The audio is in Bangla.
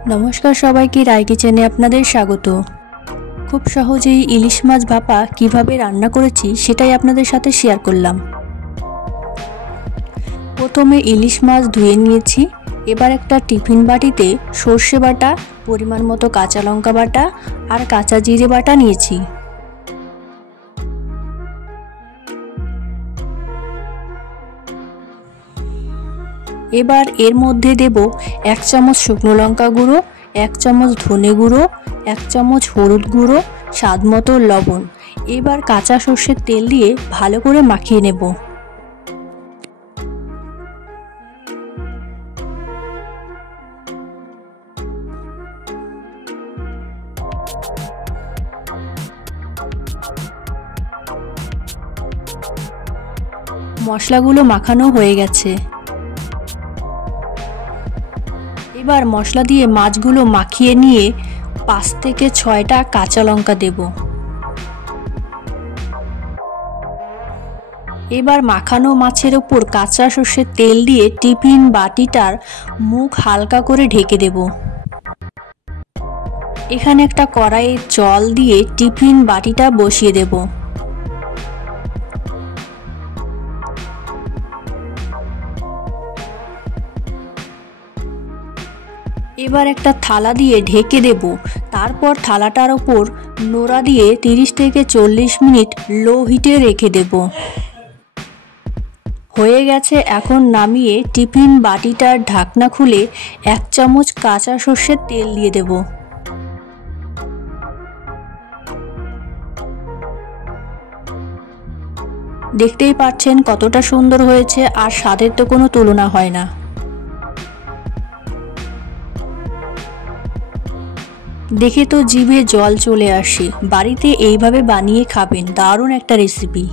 नमस्कार सबाइके राय किचेने आपनादेर स्वागत। खूब सहजेई इलिश माछ भापा किभाबे रान्ना करेछि सेटाई आपनादेर साथे शेयार करलाम। प्रथमे इलिश माछ धुए निয়েছি। एबार एकटा टिफिन बाटीते सर्षे बाटा, परिमाण मतो काँचा लंका बाटा और काँचा जिरे बाटा निয়েছি। एबार एर मध्य देब 1 चामच शुकनो लंका गुड़ो, 1 चामच धने गुड़ो, 1 चामच हलुद गुड़ो, स्वाद मतो लवण। एबार काँचा सर्षेर तेल दिए भालो करे माखिए नेब। मशलागुलो माखानो हये गेछे। एबार मशला दिए माछगुलो माखिए निये 5 থেকে 6টা काँचा लंका देब। एबार माखानो माछेर ओपर काँचा सर्षेर तेल दिए टिफिन बाटीटार मुख हालका करे ढेके देब। एखाने एकटा कड़ाइये जल दिए टिफिन बाटीटा बसिए देब। एबार एकटा थाला दिए ढेके देब। तारपर थालाटार ओपर नोड़ा दिए 30 থেকে 40 मिनट लो हिटे रेखे देब। হয়ে গেছে। এখন নামিয়ে টিফিন বাটিটার ঢাকনা খুলে 1 চামচ কাঁচা সরষের তেল দিয়ে দেব। দেখতেই পাচ্ছেন কতটা সুন্দর হয়েছে আর স্বাদের তো কোনো তুলনা হয় না। দেখে তো জিভে জল চলে আসে। বাড়িতে এইভাবে বানিয়ে খাবেন, দারুণ একটা রেসিপি।